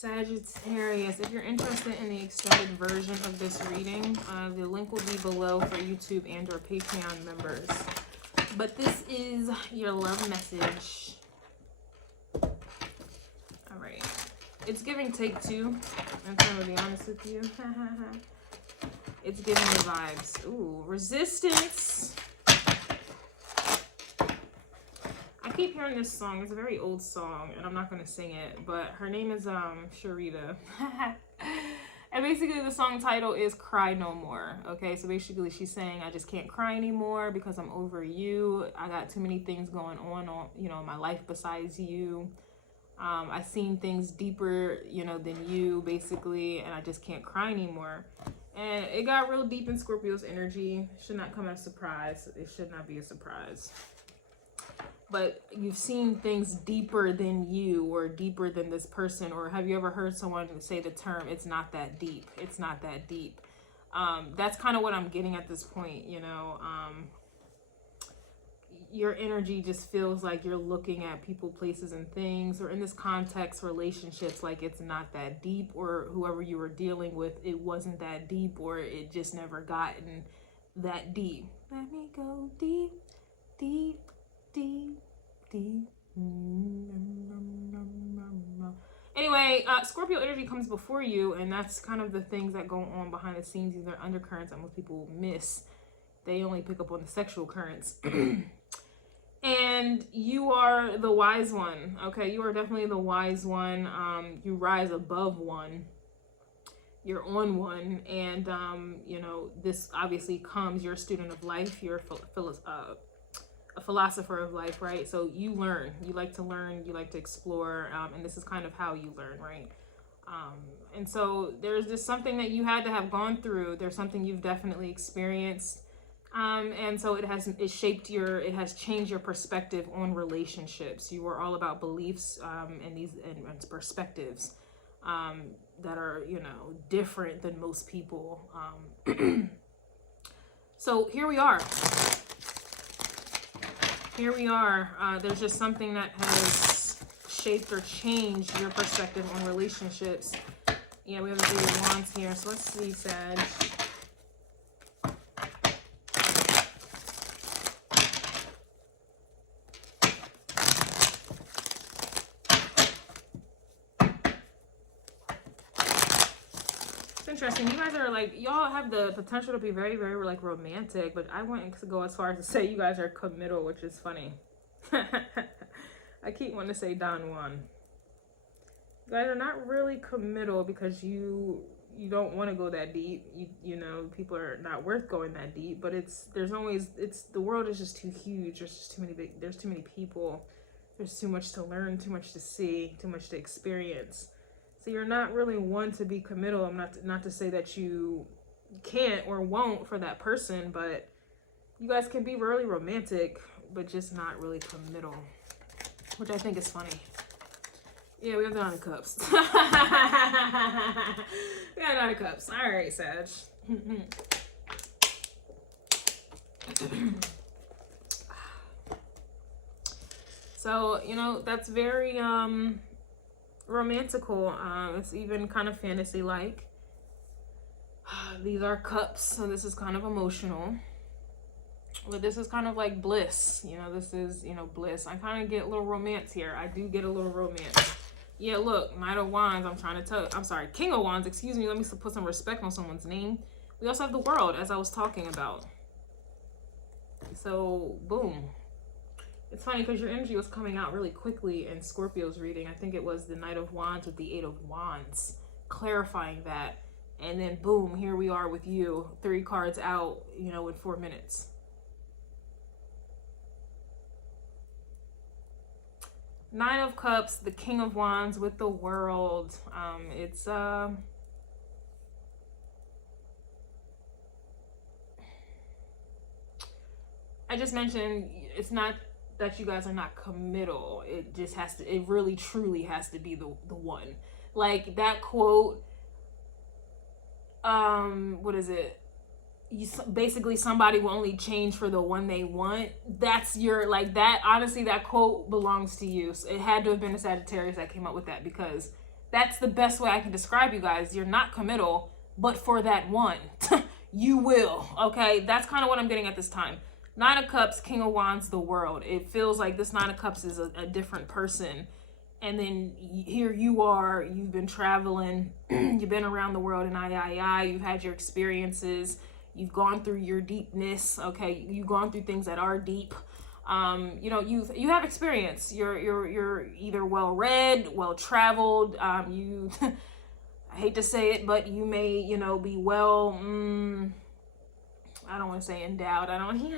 Sagittarius, if you're interested in the extended version of this reading, the link will be below for YouTube and or Patreon members. But this is your love message. All right. It's giving take two. I'm trying to be honest with you. It's giving the vibes. Ooh, resistance. I keep hearing this song. It's a very old song, and I'm not going to sing it, but her name is Sharita. And basically the song title is Cry No More. Okay, so basically she's saying, I just can't cry anymore because I'm over you. I got too many things going on, you know, in my life besides you. I've seen things deeper, you know, than you, basically, and I just can't cry anymore. And it got real deep in Scorpio's energy. Should not come as a surprise. It should not be a surprise. But you've seen things deeper than you, or deeper than this person. Or have you ever heard someone say the term, it's not that deep? It's not that deep. That's kind of what I'm getting at this point, you know. Your energy just feels like you're looking at people, places, and things, or in this context, relationships, like it's not that deep, or whoever you were dealing with, it wasn't that deep, or it just never gotten that deep. Let me go deep, deep, deep, deep. Anyway, Scorpio energy comes before you, and that's kind of the things that go on behind the scenes. These are undercurrents that most people miss. They only pick up on the sexual currents. And you are the wise one. Okay, you are definitely the wise one. You rise above one. You're on one. And, you know, this obviously comes, you're a student of life. You're a philosopher of life, right? So you learn. You like to learn. You like to explore. And this is kind of how you learn, right? And so there's just something that you had to have gone through. There's something you've definitely experienced. And so it has changed your perspective on relationships. You were all about beliefs, and perspectives, that are, you know, different than most people. So here we are. Here we are. There's just something that has shaped or changed your perspective on relationships. Yeah, we have the Three of Wands here. So let's see, Sag. Interesting. You guys are like, y'all have the potential to be very, very like romantic, but I wouldn't go as far as to say you guys are committal, which is funny. I keep wanting to say Don Juan. You guys are not really committal because you don't want to go that deep. You know, people are not worth going that deep, but the world is just too huge. There's just there's too many people. There's too much to learn, too much to see, too much to experience. So you're not really one to be committal. I'm not to say that you can't or won't for that person, but you guys can be really romantic, but just not really committal, which I think is funny. Yeah, we have the Nine of Cups. We got Nine of Cups. All right, Sag. So, you know, that's very romantical. It's even kind of fantasy-like. These are cups, so this is kind of emotional. But this is kind of like bliss. You know, this is, you know, bliss. I kind of get a little romance here. I do get a little romance. Yeah, look, Knight of Wands, King of Wands, excuse me. Let me put some respect on someone's name. We also have the World, as I was talking about. So, boom. It's funny because your energy was coming out really quickly in Scorpio's reading. I think it was the Knight of Wands with the Eight of Wands, clarifying that. And then boom, here we are with you, 3 cards out, you know, in 4 minutes. Nine of Cups, the King of Wands with the World. I just mentioned it's not that you guys are not committal. It just has to, it really truly has to be the one. Like that quote, what is it? Basically somebody will only change for the one they want. That's your, like that, honestly, that quote belongs to you. So it had to have been a Sagittarius that came up with that, because That's the best way I can describe you guys. You're not committal, but for that one, you will, okay? That's kind of what I'm getting at this time. Nine of Cups, King of Wands, the World. It feels like this Nine of Cups is a different person. And then here you are, you've been traveling, you've been around the world and you've had your experiences, you've gone through your deepness, okay? You've gone through things that are deep. You know, you have experience. You're either well-read, well-traveled, you, I hate to say it, but you may, you know, be well, I don't want to say endowed. No, I don't mean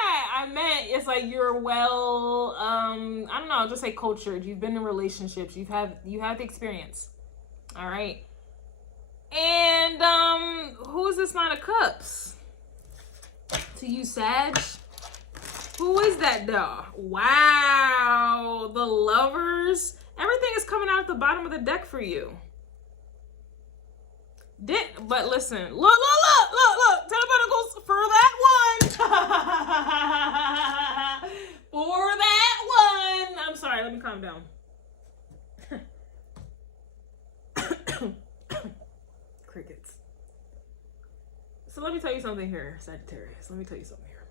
that. I meant it's like you're well, I don't know, I'll just say cultured. You've been in relationships. You have the experience. All right. And who is this Nine of Cups? To you, Sag. Who is that though? Wow, the Lovers. Everything is coming out at the bottom of the deck for you. But listen, look. Ten of Pentacles for that one. For that one. I'm sorry, let me calm down. Crickets. So let me tell you something here, Sagittarius. Let me tell you something here.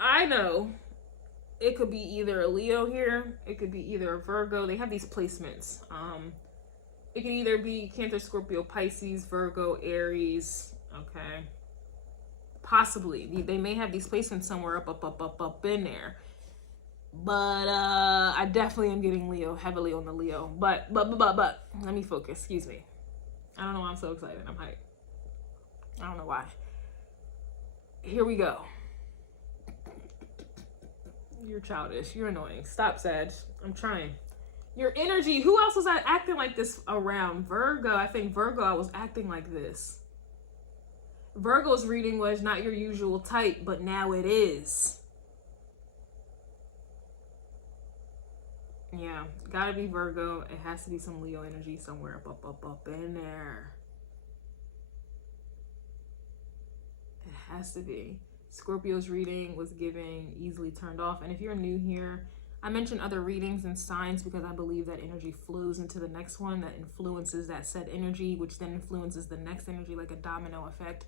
I know it could be either a Leo here. It could be either a Virgo. They have these placements. It could either be Cancer, Scorpio, Pisces, Virgo, Aries. Okay. Possibly. They may have these placements somewhere up in there. But I definitely am getting Leo, heavily on the Leo. But let me focus. Excuse me. I don't know why I'm so excited. I'm hyped. I don't know why. Here we go. You're childish. You're annoying. Stop, Sag. I'm trying. Your energy. Who else was I acting like this around? Virgo. I think Virgo, I was acting like this. Virgo's reading was not your usual type, but now it is. Yeah, gotta be Virgo. It has to be some Leo energy somewhere up in there. It has to be. Scorpio's reading was giving easily turned off. And if you're new here, I mentioned other readings and signs because I believe that energy flows into the next one that influences that said energy, which then influences the next energy like a domino effect.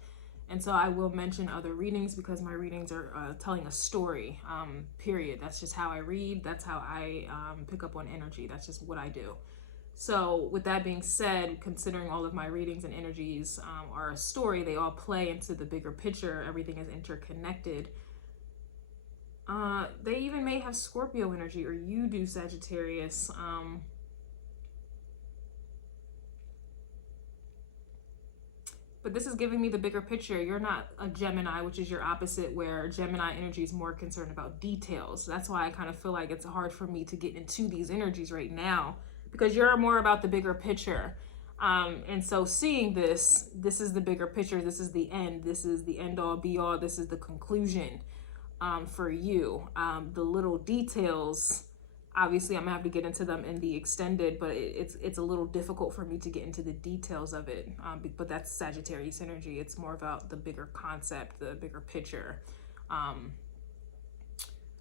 And so I will mention other readings because my readings are telling a story, period. That's just how I read. That's how I pick up on energy. That's just what I do. So with that being said, considering all of my readings and energies are a story, they all play into the bigger picture. Everything is interconnected. They even may have Scorpio energy, or you do, Sagittarius. But this is giving me the bigger picture. You're not a Gemini, which is your opposite, where Gemini energy is more concerned about details. That's why I kind of feel like it's hard for me to get into these energies right now, because you're more about the bigger picture. And so seeing this is the bigger picture. This is the end. This is the end all be all. This is the conclusion for you. The little details, obviously I'm gonna have to get into them in the extended, but it's a little difficult for me to get into the details of it. But that's Sagittarius energy. It's more about the bigger concept, the bigger picture.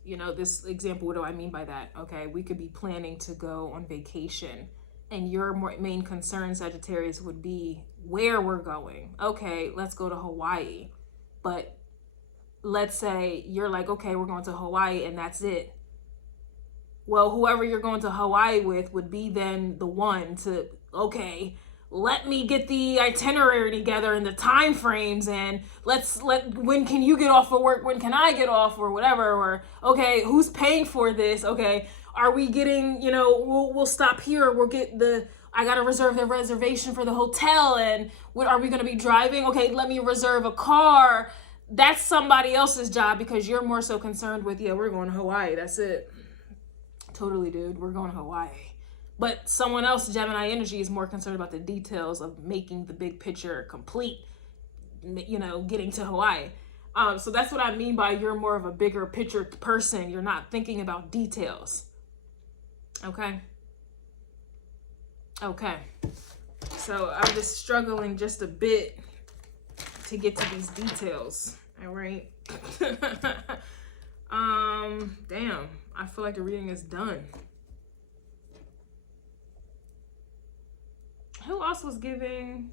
You know, this example, what do I mean by that? Okay, we could be planning to go on vacation, and your main concern, Sagittarius, would be where we're going. Okay, let's go to Hawaii. But let's say you're like, okay, we're going to Hawaii and that's it. Well, whoever you're going to Hawaii with would be then the one to, okay, let me get the itinerary together and the time frames, and when can you get off of work? When can I get off, or whatever? Or, okay, who's paying for this? Okay, are we getting, you know, we'll stop here. We'll get I got to reserve the reservation for the hotel. And what are we going to be driving? Okay, let me reserve a car. That's somebody else's job, because you're more so concerned with, yeah, we're going to Hawaii. That's it. Totally, dude. We're going to Hawaii. But someone else, Gemini energy, is more concerned about the details of making the big picture complete, you know, getting to Hawaii. So that's what I mean by you're more of a bigger picture person. You're not thinking about details. Okay. Okay. So I'm just struggling just a bit to get to these details. All right. Damn. I feel like the reading is done. Who else was giving?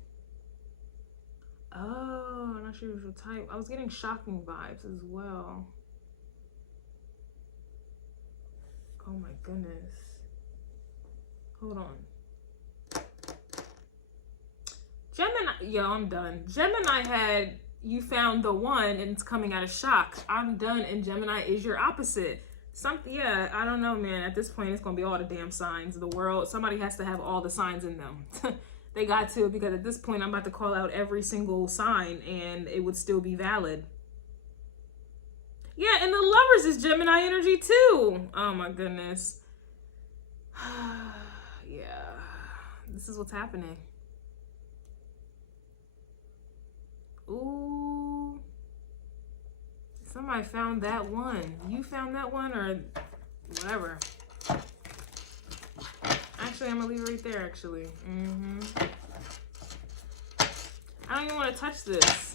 Oh, not sure usual type. I was getting shocking vibes as well. Oh my goodness. Hold on. Gemini, yo, I'm done. Gemini had, you found the one and it's coming out of shock. I'm done, and Gemini is your opposite. Something, yeah, I don't know, man. At this point, it's gonna be all the damn signs of the world. Somebody has to have all the signs in them. They got to, because at this point, I'm about to call out every single sign and it would still be valid. Yeah, and the Lovers is Gemini energy too. Oh my goodness. Yeah, this is what's happening. Ooh. Somebody found that one. You found that one, or whatever. Actually, I'm gonna leave it right there, actually. I don't even want to touch this.